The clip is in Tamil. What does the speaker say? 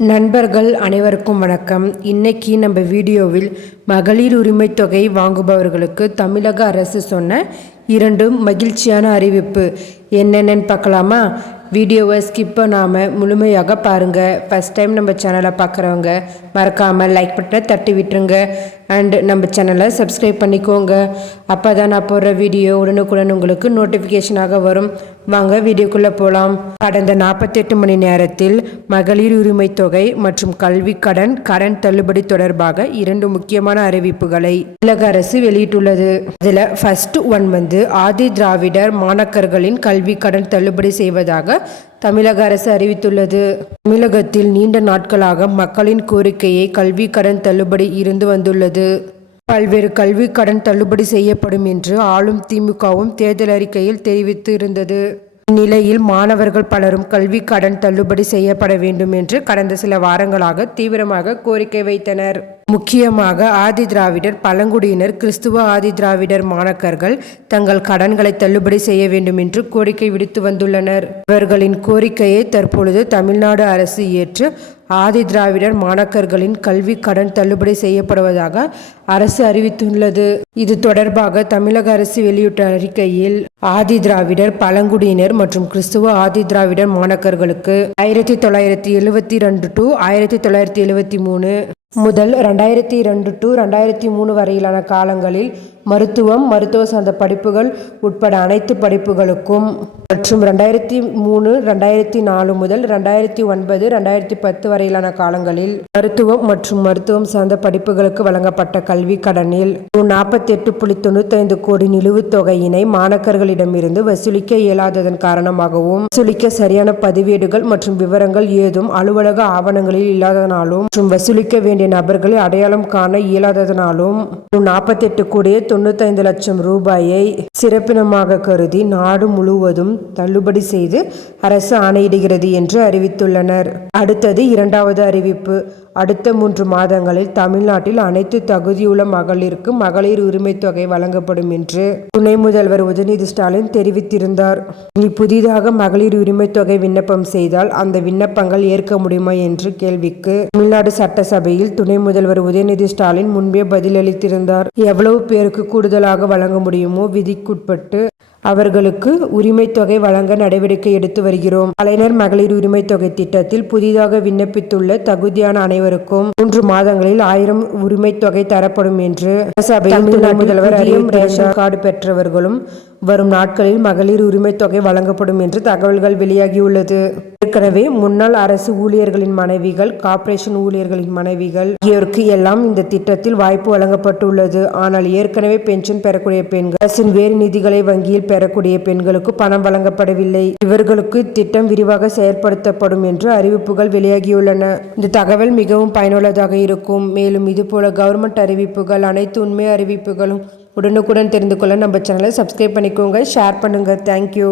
நண்பர்கள் அனைவருக்கும் வணக்கம். இன்னைக்கு நம்ம வீடியோவில் மகளிர் உரிமை தொகை வாங்குபவர்களுக்கு தமிழக அரசு சொன்ன 2 மகிழ்ச்சியான அறிவிப்பு என்னென்னு பார்க்கலாமா? வீடியோவை ஸ்கிப் பண்ணாமல் முழுமையாக பாருங்கள். ஃபஸ்ட் டைம் நம்ம சேனலை பார்க்குறவங்க மறக்காமல் லைக் பட்டனை தட்டி விட்டுருங்க. அண்ட் நம்ம சேனலை சப்ஸ்கிரைப் பண்ணிக்கோங்க. அப்போ தான் நான் போடுற வீடியோ உடனுக்குடன் உங்களுக்கு நோட்டிஃபிகேஷனாக வரும். வாங்க வீடியோக்குள்ளே போகலாம். கடந்த 48 மணி நேரத்தில் மகளிர் உரிமை தொகை மற்றும் கல்வி கடன் தள்ளுபடி தொடர்பாக 2 முக்கியமான அறிவிப்புகளை தமிழக அரசு வெளியிட்டுள்ளது. அதில் ஃபர்ஸ்ட் ஒன் ஆதி திராவிடர் மாணக்கர்களின் கல்வி கடன் தள்ளுபடி செய்வதாக தமிழக அரசு அறிவித்துள்ளது. தமிழகத்தில் நீண்ட நாட்களாக மக்களின் கோரிக்கையை கல்வி கடன் தள்ளுபடி இருந்து வந்துள்ளது. பல்வேறு கல்வி கடன் தள்ளுபடி செய்யப்படும் என்று ஆளும் திமுகவும் தேர்தல் அறிக்கையில் தெரிவித்து இருந்தது. இந்நிலையில் மாணவர்கள் பலரும் கல்வி கடன் தள்ளுபடி செய்யப்பட வேண்டும் என்று கடந்த சில வாரங்களாக தீவிரமாக கோரிக்கை வைத்தனர். முக்கியமாக ஆதி திராவிடர், பழங்குடியினர், கிறிஸ்துவ ஆதி திராவிடர் மாணக்கர்கள் தங்கள் கடன்களை தள்ளுபடி செய்ய வேண்டும் என்று கோரிக்கை விடுத்து வந்துள்ளனர். இவர்களின் கோரிக்கையை தற்பொழுது தமிழ்நாடு அரசு ஏற்று ஆதி திராவிடர் மாணக்கர்களின் கல்வி கடன் தள்ளுபடி செய்யப்படுவதாக அரசு அறிவித்துள்ளது. இது தொடர்பாக தமிழக அரசு வெளியிட்ட அறிக்கையில் ஆதி திராவிடர், பழங்குடியினர் மற்றும் கிறிஸ்துவ ஆதி திராவிடர் மாணக்கர்களுக்கு 1972 to 1973 முதல் 2002 to 2003 வரையிலான காலங்களில் மருத்துவ சார்ந்த படிப்புகள் உட்பட அனைத்து படிப்புகளுக்கும் மற்றும் 2003, 2004 முதல் 2009, 2010 வரையிலான காலங்களில் மருத்துவம் சார்ந்த படிப்புகளுக்கு வழங்கப்பட்ட கல்வி கடனில் 48.95 கோடி நிலுவைத் தொகையினை மாணக்கர்களிடமிருந்து வசூலிக்க இயலாததன் காரணமாகவும், வசூலிக்க சரியான பதிவேடுகள் மற்றும் விவரங்கள் ஏதும் அலுவலக ஆவணங்களில் இல்லாததனாலும் மற்றும் வசூலிக்க வேண்டிய நபர்களை அடையாளம் காண இயலாததனாலும் 48 கோடியே 95 லட்சம் ரூபாயை சிறப்பினமாக கருதி நாடு முழுவதும் தள்ளுபடி செய்து அரசு ஆணையிடுகிறது என்று அறிவித்துள்ளனர். அடுத்தது 2வது அறிவிப்பு. அடுத்த 3 மாதங்களில் தமிழ்நாட்டில் அனைத்து தகுதியுள்ள மகளிருக்கு மகளிர் உரிமை தொகை வழங்கப்படும் என்று துணை முதல்வர் உதயநிதி ஸ்டாலின் தெரிவித்திருந்தார். இனி புதிதாக மகளிர் உரிமை தொகை விண்ணப்பம் செய்தால் அந்த விண்ணப்பங்கள் ஏற்க முடியுமா என்ற கேள்விக்கு தமிழ்நாடு சட்டசபையில் துணை முதல்வர் உதயநிதி ஸ்டாலின் முன்பே பதிலளித்திருந்தார். எவ்வளவு பேருக்கு கூடுதலாக வழங்க முடியுமோ விதிக்குட்பட்டு அவர்களுக்கு உரிமை தொகை வழங்க நடவடிக்கை எடுத்து வருகிறோம். கலைஞர் மகளிர் உரிமை தொகை திட்டத்தில் புதிதாக விண்ணப்பித்துள்ள தகுதியான அனைவருக்கும் 3 மாதங்களில் 1000 உரிமை தொகை தரப்படும் என்று சபையில் துணை முதல்வர் ரேஷன் கார்டு பெற்றவர்களும் வரும் நாட்களில் மகளிர் உரிமை தொகை வழங்கப்படும் என்று தகவல்கள் வெளியாகியுள்ளது. ஏற்கனவே முன்னாள் அரசு ஊழியர்களின் மனைவிகள், கார்ப்பரேஷன் ஊழியர்களின் மனைவிகள் ஆகியோருக்கு எல்லாம் இந்த திட்டத்தில் வாய்ப்பு வழங்கப்பட்டுள்ளது. ஆனால் ஏற்கனவே பென்ஷன் பெறக்கூடிய பெண்கள், அரசின் வேறு நிதிகளை வங்கியில் பெறக்கூடிய பெண்களுக்கு பணம் வழங்கப்படவில்லை. இவர்களுக்கு திட்டம் விரிவாக செயற்படுத்தப்படும் என்று அறிவிப்புகள் வெளியாகியுள்ளன. இந்த தகவல் மிகவும் பயனுள்ளதாக இருக்கும். மேலும் இதுபோல கவர்மெண்ட் அறிவிப்புகள், அனைத்து உண்மை அறிவிப்புகளும் உடனுக்குடன் தெரிந்து கொள்ள நம்ம சேனலை சப்ஸ்கிரைப் பண்ணிக்கோங்க, ஷேர் பண்ணுங்க. தேங்க்யூ.